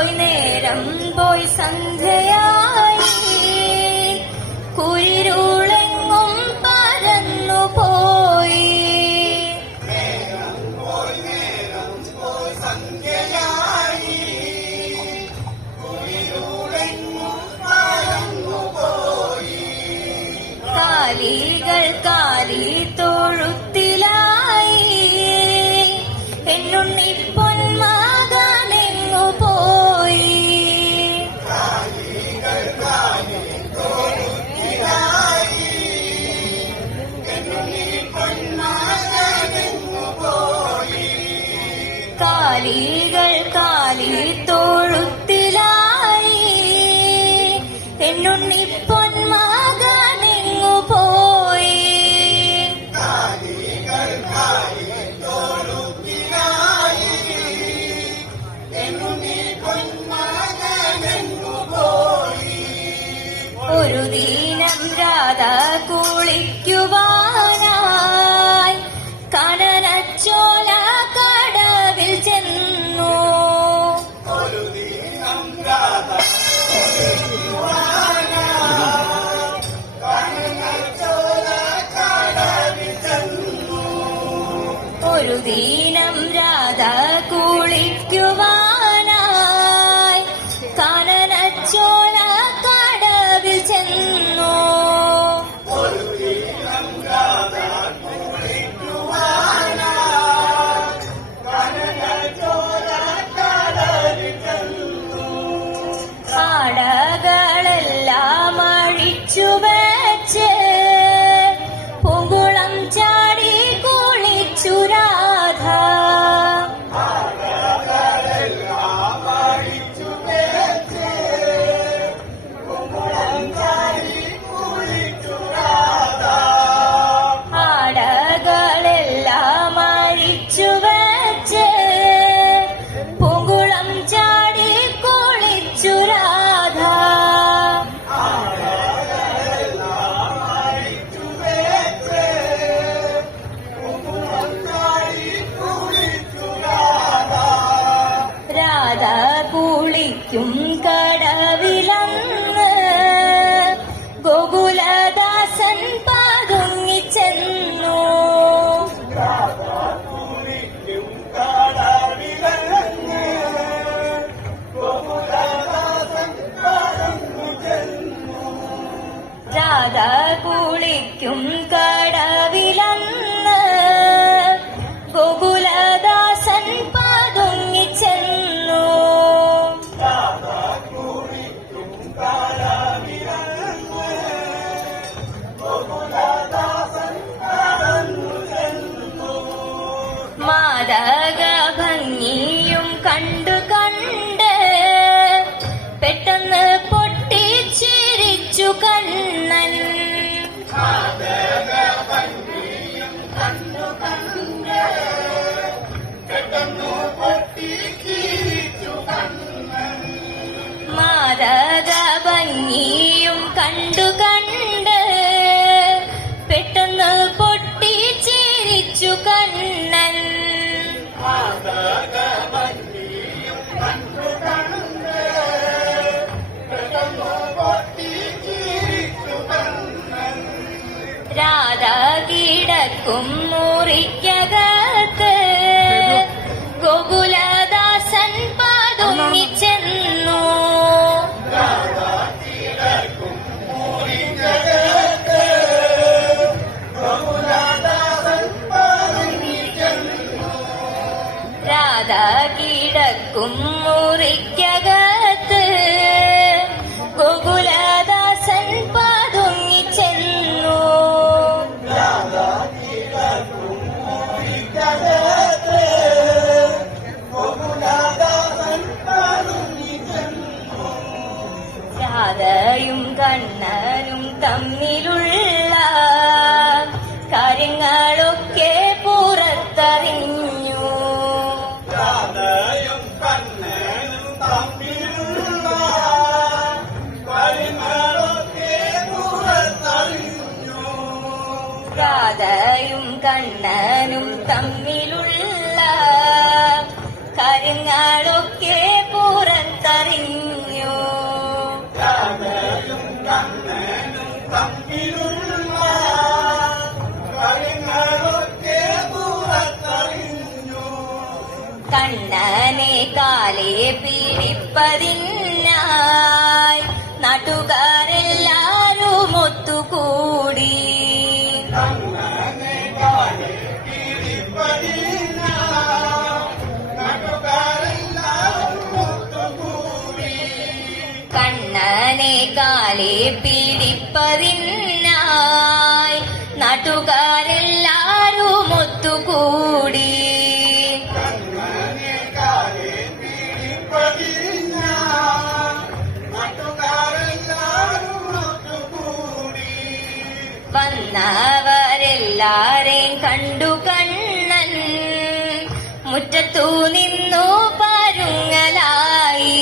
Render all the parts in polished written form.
പോയി നേരം പോയി സന്ധ്യയായി കുരിരുളെങ്ങും പരന്നു പോയി. കാലികൾ കാലി തൊഴുത്തിലായി എന്നുണ്ണി പൊന്മകനെങ്ങു പോയി. കാലികൾ കാലി തൊഴുത്തിലായി എന്നുണ്ണി പൊന്മകനെങ്ങു പോയി. ഒരു ദിനം രാധ കുളിക്കുവാനായി കനനച്ചോല കടവിൽ ചെന്നു. ഒരു ദിനം രാധ കുളിക്കുവാനായി കനനച്ചോല കടവിൽ ചെന്നു. കാടകളെല്ലാം അഴിച്ചു വെച്ച് പൂങ്കുളം ചാടി കുളിച്ചു രാധ. ആടകളെല്ലാം അഴിച്ചു വെച്ച് പൂങ്കുളം ചാടി കുളിച്ചു രാധ. രാധ കുളിക്കും കടവിലന്ന് ഗോകുലദാസൻ പതുങ്ങിച്ചെന്നു. രാധ കുളിക്കും കടവിലന്ന് ഗോകുലദാസൻ പതുങ്ങിച്ചെന്നു. മാദക ഭംഗിയും കണ്ടു കണ്ട് പെട്ടെന്ന് പൊട്ടിച്ചിരിച്ചു കണ്ണൻ. മാദക ഭംഗിയും കണ്ടു കണ്ട് പെട്ടെന്ന് പൊട്ടിച്ചിരിച്ചു കണ്ണൻ. രാധ കിടക്കും മുറിക്കകത്ത് ഗോകുലദാസൻ പതുങ്ങിച്ചെന്നു. രാധ കിടക്കും മുറിക്കകത്ത് ഗോകുലദാസൻ പതുങ്ങിച്ചെന്നു. രാധയും കണ്ണനും തമ്മിലുള്ള കാര്യങ്ങളൊക്കെ പുറത്തറിഞ്ഞു. രാധയും കണ്ണനും തമ്മിലുള്ള കാര്യങ്ങളൊക്കെ പുറത്തറിഞ്ഞു. രാധയും കണ്ണനും തമ്മിലുള്ള കാര്യങ്ങളൊക്കെ പുറത്തറിഞ്ഞു. പീഡിപ്പതിനായി നാട്ടുകാരെല്ലാരും ഒത്തുകൂടി. കണ്ണനെ കാലെ പീഡിപ്പതിനായി നാട്ടുകാരെല്ലാരും ഒത്തുകൂടി. വന്നവരെല്ലാരെയും കണ്ടു കണ്ണൻ മുറ്റത്തു നിന്നു പരുങ്ങലായി.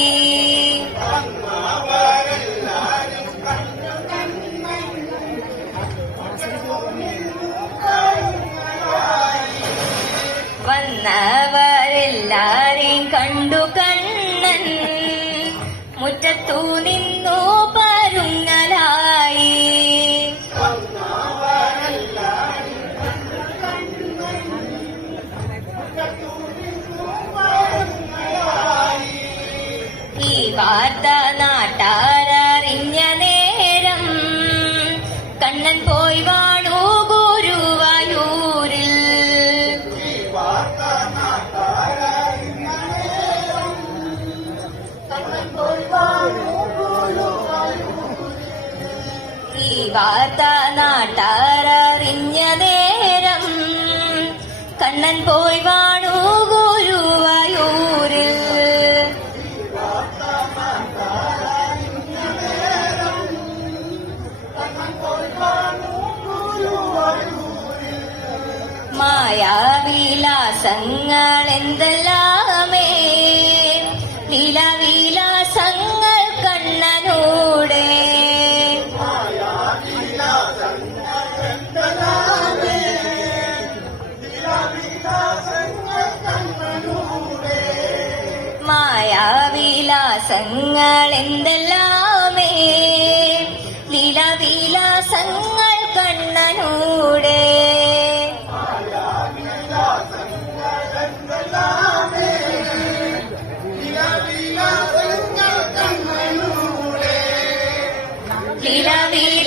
വന്നവരെല്ലാരെയും കണ്ടു കണ്ണൻ മുറ്റത്തു നിന്നു പരുങ്ങലായി. ഈ വാർത്ത നാട്ടാരറിഞ്ഞ നേരം കണ്ണൻ പോയി വാണു ഗുരുവായൂരിൽ. ഈ വാർത്ത നാട്ടാരറിഞ്ഞ നേരം കണ്ണൻ പോയി വാണു ഗുരുവായൂരിൽ. മായാവിലാസങ്ങൾ എന്തെല്ലാമേ ലീലാവിലാസങ്ങൾ കണ്ണനൂടെ. മായാവിലാസങ്ങൾ എന്തെല്ലാമേ ലീലാവിലാസങ്ങൾ കണ്ണനൂടെ. ലീലാവിലാസങ്ങൾ